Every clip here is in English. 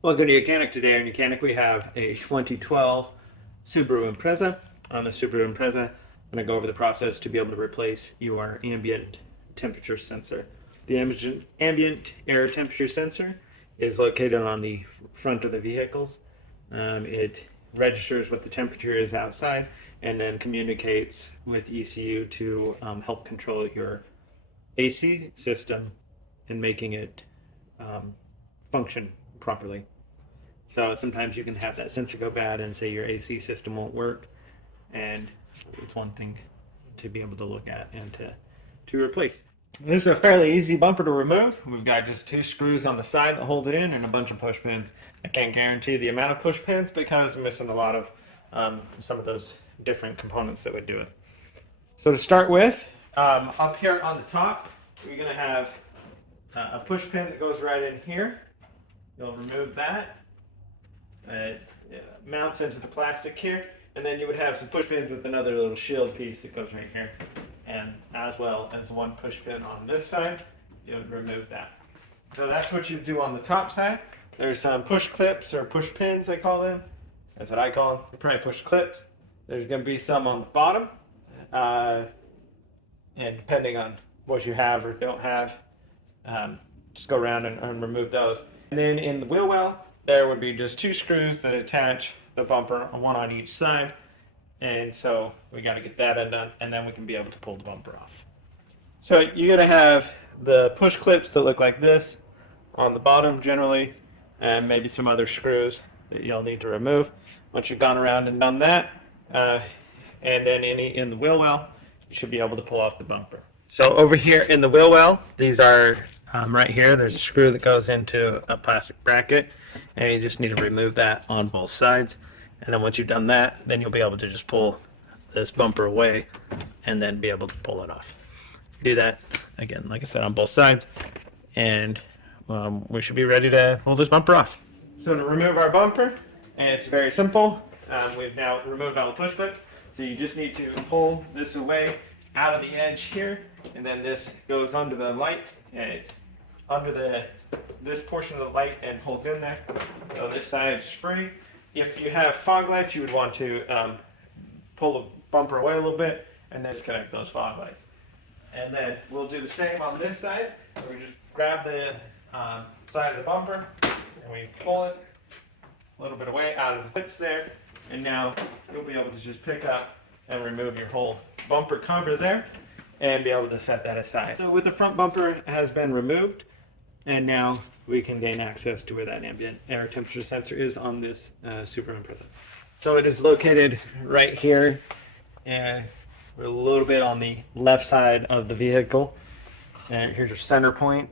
Welcome to YOUCANIC. Today on YOUCANIC we have a 2012 Subaru Impreza. On the Subaru Impreza, I'm going to go over the process to be able to replace your ambient temperature sensor. The ambient air temperature sensor is located on the front of the vehicles. It registers what the temperature is outside and then communicates with ECU to help control your AC system and making it function properly. So sometimes you can have that sensor go bad and say your AC system won't work, and it's one thing to be able to look at and to replace. This is a fairly easy bumper to remove. We've got just 2 screws on the side that hold it in and a bunch of push pins. I can't guarantee the amount of push pins because I'm missing a lot of some of those different components that would do it. So to start with, up here on the top, we're going to have a push pin that goes right in here. You'll remove that. It mounts into the plastic here, and then you would have some push pins with another little shield piece that goes right here, and as well as one push pin on this side. You would remove that. So that's what you do on the top side. There's some push clips or push pins, I call them. That's what I call them. They're probably push clips. There's going to be some on the bottom, and depending on what you have or don't have, just go around and remove those. And then in the wheel well, there would be just 2 screws that attach the bumper, one on each side. And so we got to get that undone, and then we can be able to pull the bumper off. So you're going to have the push clips that look like this on the bottom generally, and maybe some other screws that you'll need to remove. Once you've gone around and done that, and then in the wheel well, you should be able to pull off the bumper. So over here in the wheel well, these are right here, there's a screw that goes into a plastic bracket, and you just need to remove that on both sides. And then once you've done that, then you'll be able to just pull this bumper away and then be able to pull it off. Do that again, like I said, on both sides, and we should be ready to pull this bumper off. So to remove our bumper, it's very simple. We've now removed all the push clips, so you just need to pull this away out of the edge here, and then this goes under the light and under this portion of the light and holds in there. So this side is free. If you have fog lights, you would want to pull the bumper away a little bit and then disconnect those fog lights. And then we'll do the same on this side. We just grab the side of the bumper and we pull it a little bit away out of the clips there, and now you'll be able to just pick up and remove your whole bumper cover there and be able to set that aside. So with the front bumper has been removed, and now we can gain access to where that ambient air temperature sensor is on this Subaru Impreza. So it is located right here, and we're a little bit on the left side of the vehicle. And here's your center point,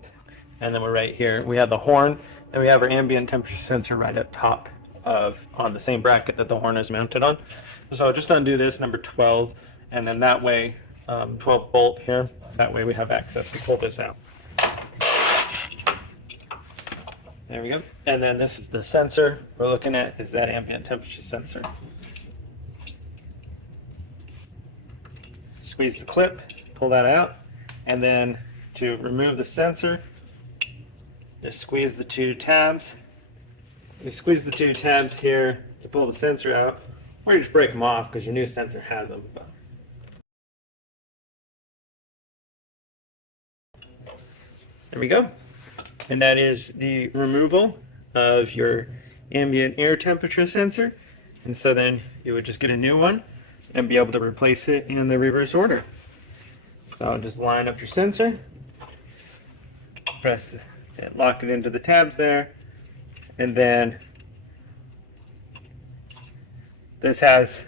and then we're right here. We have the horn, and we have our ambient temperature sensor right up top on the same bracket that the horn is mounted on. So just undo this, number 12, and then that way, 12 bolt here. That way we have access to pull this out. There we go. And then this is the sensor we're looking at, is that ambient temperature sensor. Squeeze the clip, pull that out, and then to remove the sensor, just squeeze the 2 tabs. You squeeze the 2 tabs here to pull the sensor out, or you just break them off because your new sensor has them. There we go. And that is the removal of your ambient air temperature sensor. And so then you would just get a new one and be able to replace it in the reverse order. So just line up your sensor, press it, lock it into the tabs there, and then this has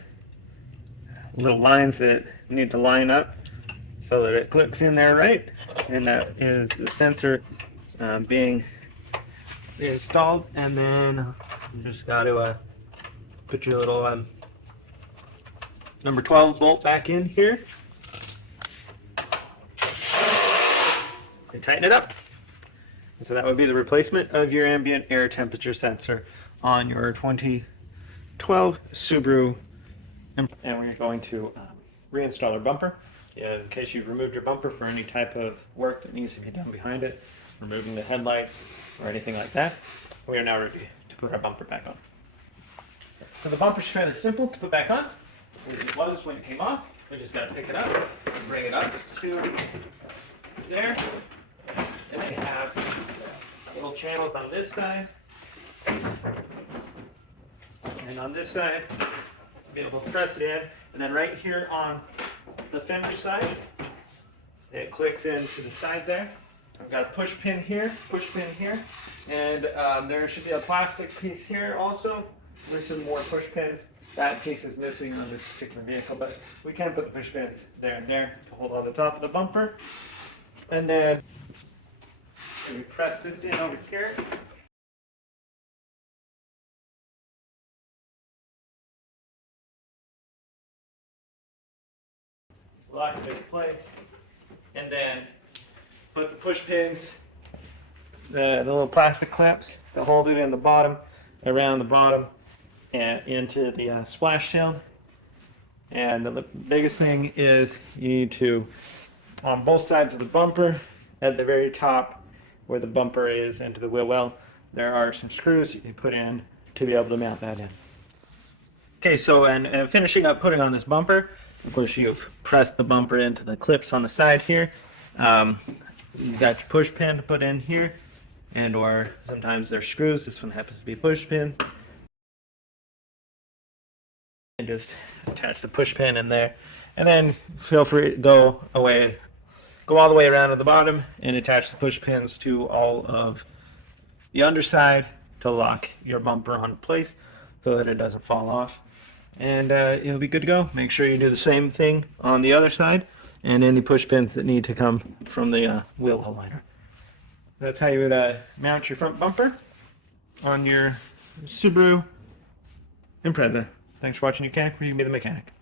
little lines that need to line up so that it clicks in there right, and that is the sensor being installed. And then you just got to put your little number 12 bolt back in here and tighten it up. So that would be the replacement of your ambient air temperature sensor on your 2012 Subaru. And we're going to reinstall our bumper. In case you've removed your bumper for any type of work that needs to be done behind it, removing the headlights or anything like that, we are now ready to put our bumper back on. So the bumper's fairly simple to put back on. It was when it came off. We just got to pick it up, bring it up just to there, and then you have little channels on this side and on this side to be able to press it in, and then right here on the fender side, it clicks into the side there. I've got a push pin here, and there should be a plastic piece here also. There's some more push pins. That piece is missing on this particular vehicle, but we can put the push pins there and there to hold on the top of the bumper. And then we press this in over here. Just lock it into place. And then put the push pins, the little plastic clips to hold it in the bottom, around the bottom, and into the splash shield. And the biggest thing is you need to, on both sides of the bumper, at the very top where the bumper is into the wheel well, there are some screws you can put in to be able to mount that in. Okay, so and finishing up putting on this bumper, of course you've pressed the bumper into the clips on the side here. You've got your push pin to put in here, and or sometimes they're screws. This one happens to be push pins. And just attach the push pin in there, and then feel free to go all the way around to the bottom and attach the push pins to all of the underside to lock your bumper on place so that it doesn't fall off, and you'll be good to go. Make sure you do the same thing on the other side and any push pins that need to come from the wheel well liner. That's how you would mount your front bumper on your Subaru Impreza. Thanks for watching YOUCANIC, where you can be the mechanic.